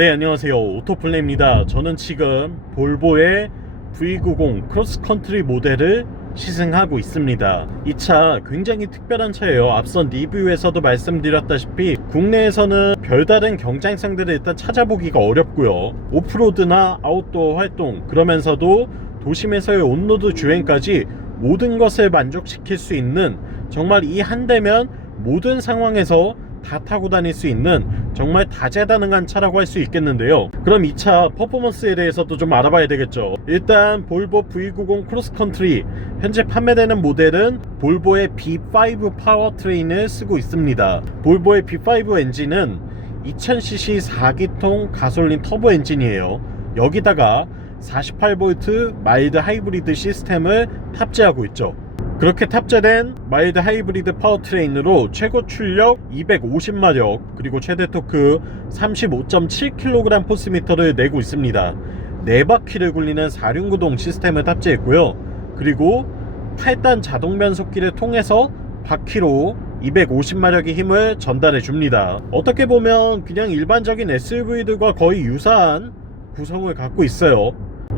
네, 안녕하세요. 오토플레이입니다. 저는 지금 볼보의 V90 크로스컨트리 모델을 시승하고 있습니다. 이 차 굉장히 특별한 차예요. 앞선 리뷰에서도 말씀드렸다시피 국내에서는 별다른 경쟁상들을 일단 찾아보기가 어렵고요. 오프로드나 아웃도어 활동, 그러면서도 도심에서의 온로드 주행까지 모든 것을 만족시킬 수 있는, 정말 이 한 대면 모든 상황에서 다 타고 다닐 수 있는 정말 다재다능한 차라고 할 수 있겠는데요. 그럼 이 차 퍼포먼스에 대해서도 좀 알아봐야 되겠죠. 일단 볼보 V90 크로스컨트리, 현재 판매되는 모델은 볼보의 B5 파워트레인을 쓰고 있습니다. 볼보의 B5 엔진은 2000cc 4기통 가솔린 터보 엔진이에요. 여기다가 48V 마일드 하이브리드 시스템을 탑재하고 있죠. 그렇게 탑재된 마일드 하이브리드 파워트레인으로 최고 출력 250마력, 그리고 최대 토크 35.7kg 포스미터를 내고 있습니다. 4바퀴를 굴리는 4륜구동 시스템을 탑재했고요. 그리고 8단 자동 변속기를 통해서 바퀴로 250마력의 힘을 전달해 줍니다. 어떻게 보면 그냥 일반적인 SUV들과 거의 유사한 구성을 갖고 있어요.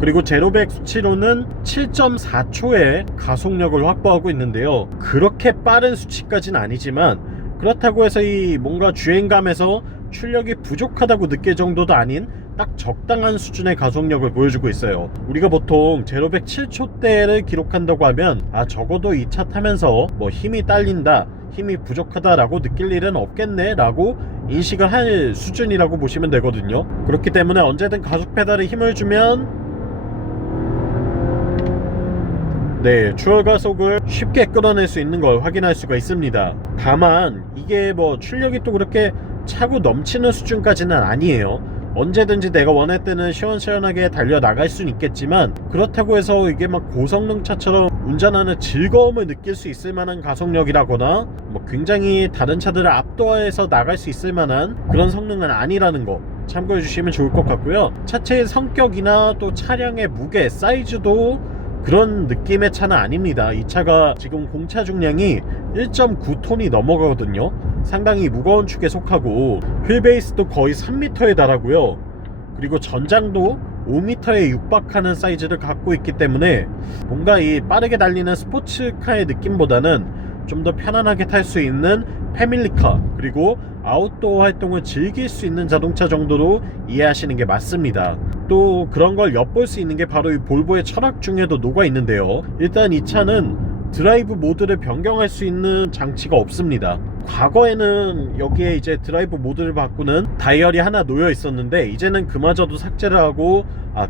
그리고 0-100 수치로는 7.4초의 가속력을 확보하고 있는데요. 그렇게 빠른 수치까지는 아니지만, 그렇다고 해서 이 뭔가 주행감에서 출력이 부족하다고 느낄 정도도 아닌 딱 적당한 수준의 가속력을 보여주고 있어요. 우리가 보통 0-100 7초대를 기록한다고 하면 적어도 이 차 타면서 뭐 힘이 딸린다, 힘이 부족하다 라고 느낄 일은 없겠네 라고 인식을 할 수준이라고 보시면 되거든요. 그렇기 때문에 언제든 가속 페달에 힘을 주면 추월 가속을 쉽게 끌어낼 수 있는 걸 확인할 수가 있습니다. 다만 이게 뭐 출력이 또 그렇게 차고 넘치는 수준까지는 아니에요. 언제든지 내가 원할 때는 시원시원하게 달려나갈 수는 있겠지만, 그렇다고 해서 이게 막 고성능 차처럼 운전하는 즐거움을 느낄 수 있을 만한 가속력이라거나 뭐 굉장히 다른 차들을 압도해서 나갈 수 있을 만한 그런 성능은 아니라는 거 참고해 주시면 좋을 것 같고요. 차체의 성격이나 또 차량의 무게, 사이즈도 그런 느낌의 차는 아닙니다. 이 차가 지금 공차 중량이 1.9톤이 넘어가거든요. 상당히 무거운 축에 속하고 휠베이스도 거의 3m에 달하고요. 그리고 전장도 5m에 육박하는 사이즈를 갖고 있기 때문에 뭔가 이 빠르게 달리는 스포츠카의 느낌보다는 좀 더 편안하게 탈 수 있는 패밀리카, 그리고 아웃도어 활동을 즐길 수 있는 자동차 정도로 이해하시는 게 맞습니다. 또 그런 걸 엿볼 수 있는 게 바로 이 볼보의 철학 중에도 녹아 있는데요. 일단 이 차는 드라이브 모드를 변경할 수 있는 장치가 없습니다. 과거에는 여기에 이제 드라이브 모드를 바꾸는 다이얼이 하나 놓여 있었는데, 이제는 그마저도 삭제를 하고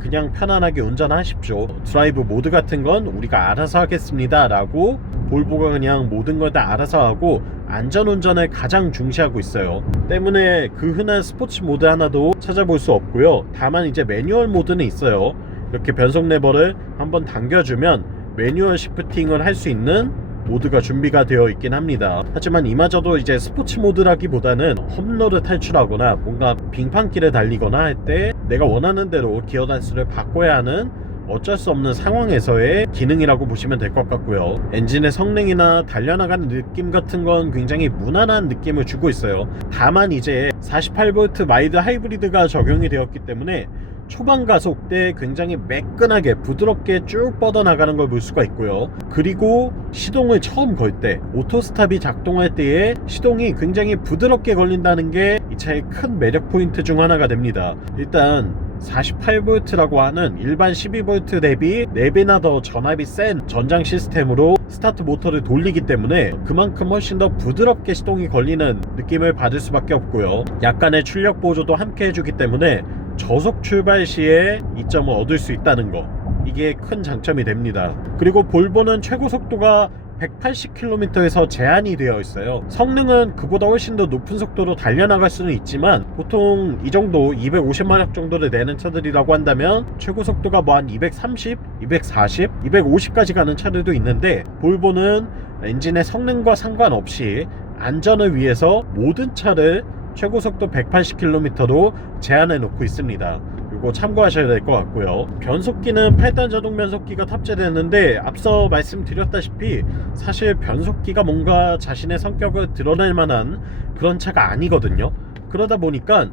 그냥 편안하게 운전하십시오, 드라이브 모드 같은 건 우리가 알아서 하겠습니다 라고 볼보가 그냥 모든 걸 다 알아서 하고 안전운전을 가장 중시하고 있어요. 때문에 그 흔한 스포츠 모드 하나도 찾아볼 수 없고요. 다만 이제 매뉴얼 모드는 있어요. 이렇게 변속 레버를 한번 당겨주면 매뉴얼 시프팅을 할 수 있는 모드가 준비가 되어 있긴 합니다. 하지만 이마저도 이제 스포츠 모드라기보다는 험로를 탈출하거나 뭔가 빙판길에 달리거나 할 때 내가 원하는 대로 기어 단수를 바꿔야 하는 어쩔 수 없는 상황에서의 기능이라고 보시면 될 것 같고요. 엔진의 성능이나 달려나가는 느낌 같은 건 굉장히 무난한 느낌을 주고 있어요. 다만 이제 48V 마일드 하이브리드가 적용이 되었기 때문에 초반 가속 때 굉장히 매끈하게 부드럽게 쭉 뻗어나가는 걸 볼 수가 있고요. 그리고 시동을 처음 걸 때, 오토스탑이 작동할 때의 시동이 굉장히 부드럽게 걸린다는 게 이 차의 큰 매력 포인트 중 하나가 됩니다. 일단 48V라고 하는 일반 12V 대비 4배나 더 전압이 센 전장 시스템으로 스타트 모터를 돌리기 때문에 그만큼 훨씬 더 부드럽게 시동이 걸리는 느낌을 받을 수밖에 없고요. 약간의 출력 보조도 함께 해주기 때문에 저속 출발 시에 이점을 얻을 수 있다는 거, 이게 큰 장점이 됩니다. 그리고 볼보는 최고 속도가 180km에서 제한이 되어 있어요. 성능은 그보다 훨씬 더 높은 속도로 달려나갈 수는 있지만, 보통 이 정도 250마력 정도를 내는 차들이라고 한다면 최고 속도가 뭐 한 230, 240, 250까지 가는 차들도 있는데, 볼보는 엔진의 성능과 상관없이 안전을 위해서 모든 차를 최고 속도 180km로 제한해 놓고 있습니다. 이거 참고하셔야 될 것 같고요. 변속기는 8단 자동 변속기가 탑재됐는데, 앞서 말씀드렸다시피 사실 변속기가 뭔가 자신의 성격을 드러낼 만한 그런 차가 아니거든요. 그러다 보니까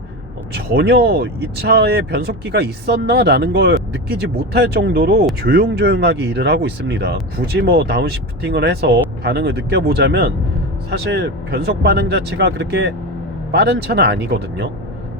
전혀 이 차에 변속기가 있었나 라는 걸 느끼지 못할 정도로 조용조용하게 일을 하고 있습니다. 굳이 뭐 다운시프팅을 해서 반응을 느껴보자면 사실 변속 반응 자체가 그렇게 빠른 차는 아니거든요.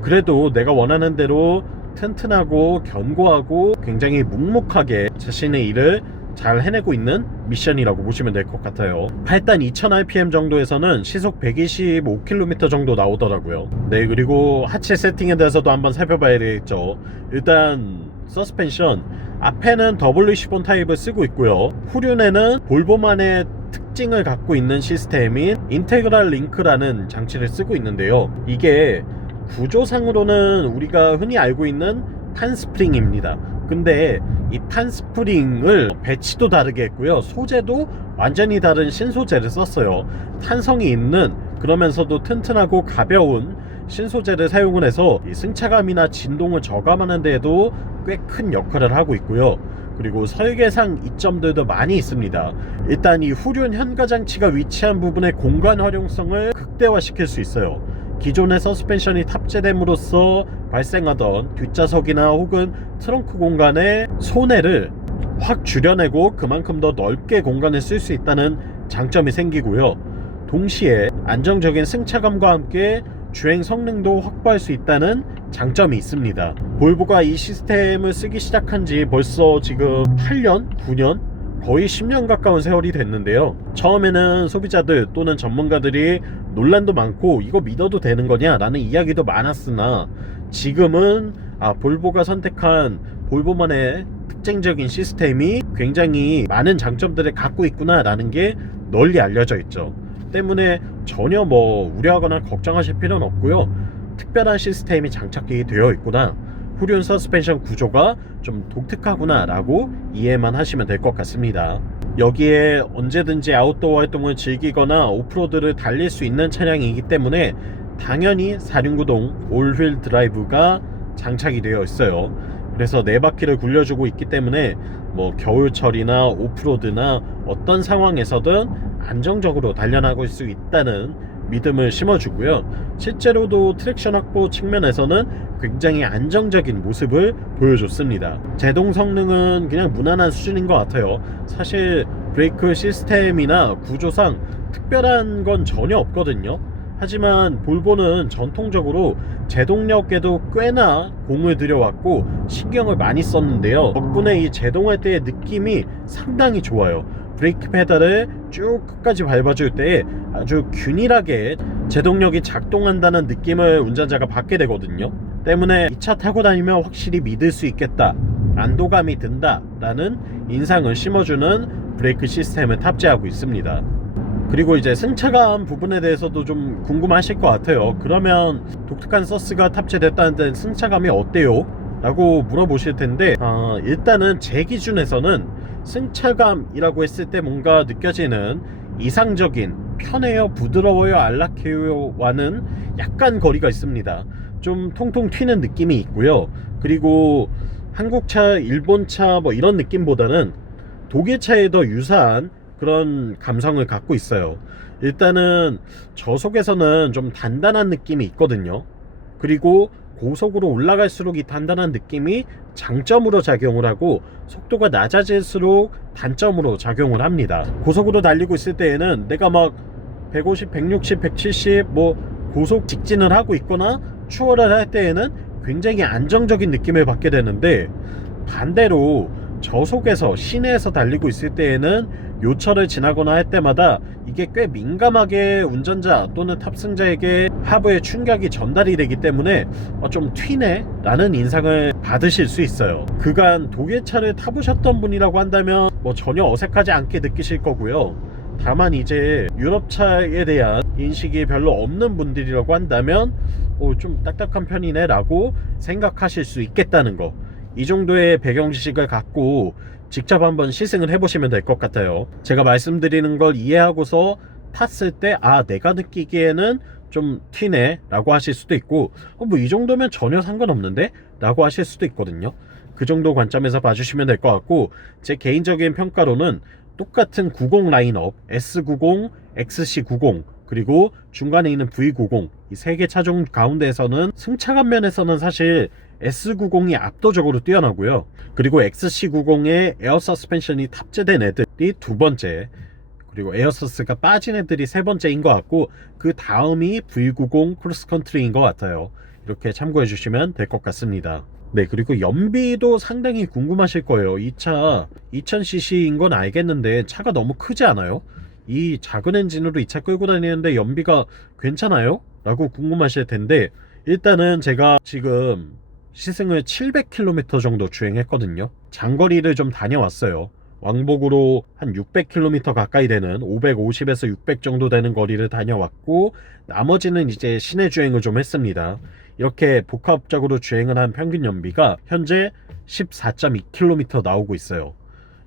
그래도 내가 원하는 대로 튼튼하고 견고하고 굉장히 묵묵하게 자신의 일을 잘 해내고 있는 미션이라고 보시면 될 것 같아요. 8단 2000rpm 정도에서는 시속 125km 정도 나오더라고요. 네, 그리고 하체 세팅에 대해서도 한번 살펴봐야 되겠죠. 일단 서스펜션 앞에는 WC4 타입을 쓰고 있고요. 후륜에는 볼보만의 특징을 갖고 있는 시스템인 인테그랄 링크라는 장치를 쓰고 있는데요. 이게 구조상으로는 우리가 흔히 알고 있는 판스프링입니다. 근데 이 판스프링을 배치도 다르게 했고요. 소재도 완전히 다른 신소재를 썼어요. 탄성이 있는 그러면서도 튼튼하고 가벼운 신소재를 사용을 해서 이 승차감이나 진동을 저감하는 데에도 꽤 큰 역할을 하고 있고요. 그리고 설계상 이점들도 많이 있습니다. 일단 이 후륜 현가 장치가 위치한 부분의 공간 활용성을 극대화시킬 수 있어요. 기존의 서스펜션이 탑재됨으로써 발생하던 뒷좌석이나 혹은 트렁크 공간의 손해를 확 줄여내고 그만큼 더 넓게 공간을 쓸 수 있다는 장점이 생기고요. 동시에 안정적인 승차감과 함께 주행 성능도 확보할 수 있다는 장점이 있습니다. 볼보가 이 시스템을 쓰기 시작한 지 벌써 지금 8년? 9년? 거의 10년 가까운 세월이 됐는데요. 처음에는 소비자들 또는 전문가들이 논란도 많고 이거 믿어도 되는 거냐 라는 이야기도 많았으나 지금은 볼보가 선택한 볼보만의 특징적인 시스템이 굉장히 많은 장점들을 갖고 있구나 라는 게 널리 알려져 있죠. 때문에 전혀 뭐 우려하거나 걱정하실 필요는 없고요. 특별한 시스템이 장착이 되어 있구나, 후륜 서스펜션 구조가 좀 독특하구나 라고 이해만 하시면 될 것 같습니다. 여기에 언제든지 아웃도어 활동을 즐기거나 오프로드를 달릴 수 있는 차량이기 때문에 당연히 4륜구동 올휠 드라이브가 장착이 되어 있어요. 그래서 4바퀴를 굴려주고 있기 때문에 뭐 겨울철이나 오프로드나 어떤 상황에서든 안정적으로 달려나갈 수 있다는 믿음을 심어주고요. 실제로도 트랙션 확보 측면에서는 굉장히 안정적인 모습을 보여줬습니다. 제동 성능은 그냥 무난한 수준인 것 같아요. 사실 브레이크 시스템이나 구조상 특별한 건 전혀 없거든요. 하지만 볼보는 전통적으로 제동력에도 꽤나 공을 들여왔고 신경을 많이 썼는데요. 덕분에 이 제동할 때의 느낌이 상당히 좋아요. 브레이크 페달을 쭉 끝까지 밟아줄 때 아주 균일하게 제동력이 작동한다는 느낌을 운전자가 받게 되거든요. 때문에 이 차 타고 다니면 확실히 믿을 수 있겠다, 안도감이 든다 라는 인상을 심어주는 브레이크 시스템을 탑재하고 있습니다. 그리고 이제 승차감 부분에 대해서도 좀 궁금하실 것 같아요. 그러면 독특한 서스가 탑재됐다는데 승차감이 어때요? 라고 물어보실 텐데 일단은 제 기준에서는 승차감이라고 했을 때 뭔가 느껴지는 이상적인 편해요, 부드러워요, 안락해요와는 약간 거리가 있습니다. 좀 통통 튀는 느낌이 있고요. 그리고 한국차, 일본차 뭐 이런 느낌보다는 독일차에 더 유사한 그런 감성을 갖고 있어요. 일단은 저속에서는 좀 단단한 느낌이 있거든요. 그리고 고속으로 올라갈수록 이 단단한 느낌이 장점으로 작용을 하고 속도가 낮아질수록 단점으로 작용을 합니다. 고속으로 달리고 있을 때에는 내가 막 150, 160, 170 뭐 고속 직진을 하고 있거나 추월을 할 때에는 굉장히 안정적인 느낌을 받게 되는데, 반대로 저속에서 시내에서 달리고 있을 때에는 요철을 지나거나 할 때마다 이게 꽤 민감하게 운전자 또는 탑승자에게 하부에 충격이 전달이 되기 때문에 좀 튀네 라는 인상을 받으실 수 있어요. 그간 독일차를 타보셨던 분이라고 한다면 뭐 전혀 어색하지 않게 느끼실 거고요. 다만 이제 유럽차에 대한 인식이 별로 없는 분들이라고 한다면 좀 딱딱한 편이네 라고 생각하실 수 있겠다는 거, 이 정도의 배경 지식을 갖고 직접 한번 시승을 해보시면 될 것 같아요. 제가 말씀드리는 걸 이해하고서 탔을 때 내가 느끼기에는 좀 튀네 라고 하실 수도 있고 뭐 이 정도면 전혀 상관없는데 라고 하실 수도 있거든요. 그 정도 관점에서 봐주시면 될 것 같고, 제 개인적인 평가로는 똑같은 90 라인업 S90, XC90 그리고 중간에 있는 V90 이 세 개 차종 가운데에서는 승차감 면에서는 사실 S90이 압도적으로 뛰어나고요. 그리고 XC90에 에어 서스펜션이 탑재된 애들이 두 번째, 그리고 에어서스가 빠진 애들이 세 번째인 것 같고 그 다음이 V90 크로스컨트리인 것 같아요. 이렇게 참고해 주시면 될 것 같습니다. 네, 그리고 연비도 상당히 궁금하실 거예요. 이 차 2000cc인 건 알겠는데 차가 너무 크지 않아요? 이 작은 엔진으로 이 차 끌고 다니는데 연비가 괜찮아요? 라고 궁금하실 텐데, 일단은 제가 지금 시승을 700km 정도 주행했거든요. 장거리를 좀 다녀왔어요. 왕복으로 한 600km 가까이 되는 550에서 600 정도 되는 거리를 다녀왔고, 나머지는 이제 시내 주행을 좀 했습니다. 이렇게 복합적으로 주행을 한 평균 연비가 현재 14.2km 나오고 있어요.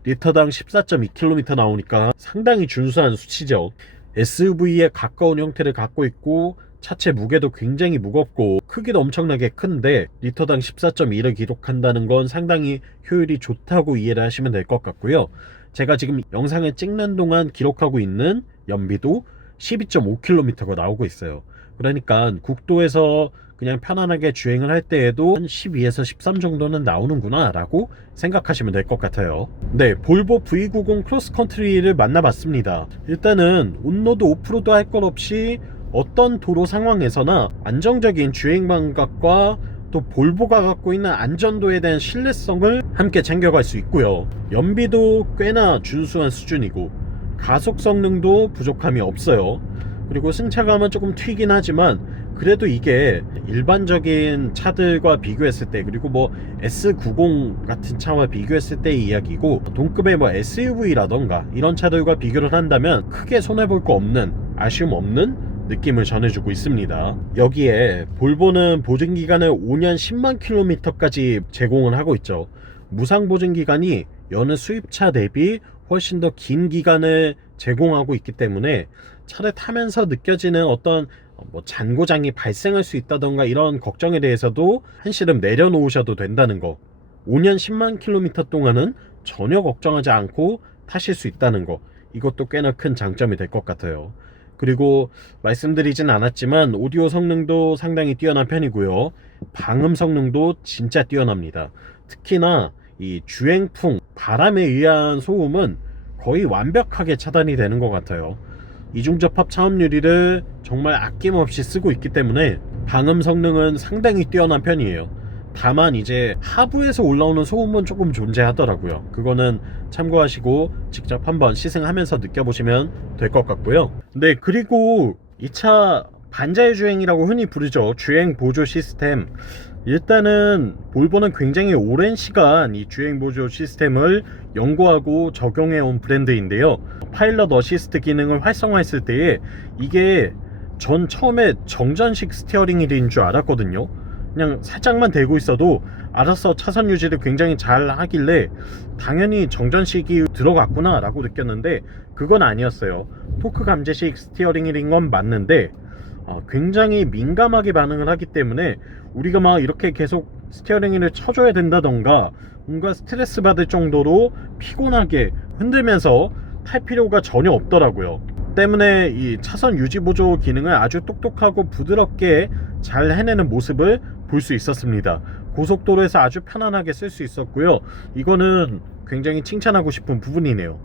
리터당 14.2km 나오니까 상당히 준수한 수치죠. SUV에 가까운 형태를 갖고 있고 차체 무게도 굉장히 무겁고 크기도 엄청나게 큰데 리터당 14.2를 기록한다는 건 상당히 효율이 좋다고 이해를 하시면 될 것 같고요. 제가 지금 영상을 찍는 동안 기록하고 있는 연비도 12.5km가 나오고 있어요. 그러니까 국도에서 그냥 편안하게 주행을 할 때에도 한 12에서 13 정도는 나오는구나 라고 생각하시면 될 것 같아요. 네, 볼보 V90 크로스컨트리를 만나봤습니다. 일단은 온로드 오프로드 할 것 없이 어떤 도로 상황에서나 안정적인 주행 감각과 또 볼보가 갖고 있는 안전도에 대한 신뢰성을 함께 챙겨갈 수 있고요. 연비도 꽤나 준수한 수준이고 가속 성능도 부족함이 없어요. 그리고 승차감은 조금 튀긴 하지만 그래도 이게 일반적인 차들과 비교했을 때, 그리고 뭐 S90 같은 차와 비교했을 때의 이야기고, 동급의 뭐 SUV라던가 이런 차들과 비교를 한다면 크게 손해볼 거 없는, 아쉬움 없는 느낌을 전해주고 있습니다. 여기에 볼보는 보증기간을 5년 10만 킬로미터까지 제공을 하고 있죠. 무상 보증기간이 여느 수입차 대비 훨씬 더 긴 기간을 제공하고 있기 때문에 차를 타면서 느껴지는 어떤 잔고장이 발생할 수 있다던가 이런 걱정에 대해서도 한시름 내려놓으셔도 된다는 거, 5년 10만 킬로미터 동안은 전혀 걱정하지 않고 타실 수 있다는 거, 이것도 꽤나 큰 장점이 될 것 같아요. 그리고 말씀드리진 않았지만 오디오 성능도 상당히 뛰어난 편이고요. 방음 성능도 진짜 뛰어납니다. 특히나 이 주행풍, 바람에 의한 소음은 거의 완벽하게 차단이 되는 것 같아요. 이중접합 차음 유리를 정말 아낌없이 쓰고 있기 때문에 방음 성능은 상당히 뛰어난 편이에요. 다만 이제 하부에서 올라오는 소음은 조금 존재하더라고요. 그거는 참고하시고 직접 한번 시승하면서 느껴보시면 될 것 같고요. 네, 그리고 이 차 반자율 주행이라고 흔히 부르죠. 주행 보조 시스템, 일단은 볼보는 굉장히 오랜 시간 이 주행 보조 시스템을 연구하고 적용해 온 브랜드인데요. 파일럿 어시스트 기능을 활성화했을 때에 이게 전 처음에 정전식 스티어링 휠인 줄 알았거든요. 그냥 살짝만 대고 있어도 알아서 차선 유지를 굉장히 잘 하길래 당연히 정전식이 들어갔구나 라고 느꼈는데 그건 아니었어요. 토크 감지식 스티어링 휠인 건 맞는데 굉장히 민감하게 반응을 하기 때문에 우리가 막 이렇게 계속 스티어링 휠을 쳐줘야 된다던가 뭔가 스트레스 받을 정도로 피곤하게 흔들면서 탈 필요가 전혀 없더라고요. 때문에 이 차선 유지 보조 기능을 아주 똑똑하고 부드럽게 잘 해내는 모습을 볼 수 있었습니다. 고속도로에서 아주 편안하게 쓸 수 있었고요. 이거는 굉장히 칭찬하고 싶은 부분이네요.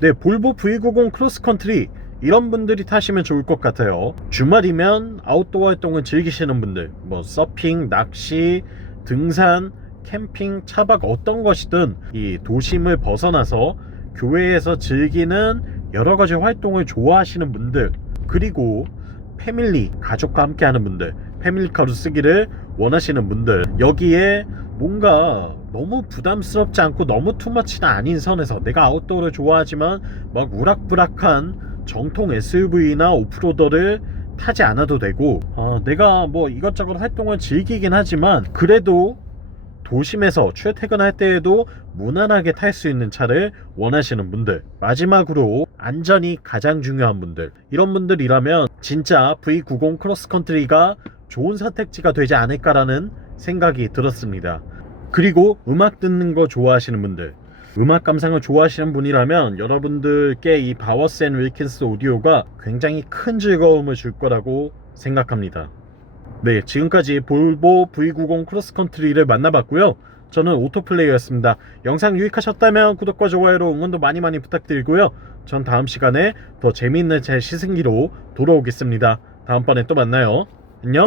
네, 볼보 V90 크로스컨트리 이런 분들이 타시면 좋을 것 같아요. 주말이면 아웃도어 활동을 즐기시는 분들, 뭐 서핑, 낚시, 등산, 캠핑, 차박 어떤 것이든 이 도심을 벗어나서 교외에서 즐기는 여러가지 활동을 좋아하시는 분들, 그리고 패밀리, 가족과 함께 하는 분들, 패밀리카로 쓰기를 원하시는 분들, 여기에 뭔가 너무 부담스럽지 않고 너무 투머치가 아닌 선에서 내가 아웃도어를 좋아하지만 막 우락부락한 정통 SUV나 오프로더를 타지 않아도 되고 내가 뭐 이것저것 활동을 즐기긴 하지만 그래도 도심에서 출퇴근할 때에도 무난하게 탈 수 있는 차를 원하시는 분들, 마지막으로 안전이 가장 중요한 분들, 이런 분들이라면 진짜 V90 크로스컨트리가 좋은 선택지가 되지 않을까라는 생각이 들었습니다. 그리고 음악 듣는 거 좋아하시는 분들, 음악 감상을 좋아하시는 분이라면 여러분들께 이 바워스 앤 윌킨스 오디오가 굉장히 큰 즐거움을 줄 거라고 생각합니다. 네, 지금까지 볼보 V90 크로스컨트리를 만나봤고요. 저는 오토플레이어였습니다. 영상 유익하셨다면 구독과 좋아요로 응원도 많이 부탁드리고요. 전 다음 시간에 더 재미있는 제 시승기로 돌아오겠습니다. 다음번에 또 만나요. 안녕.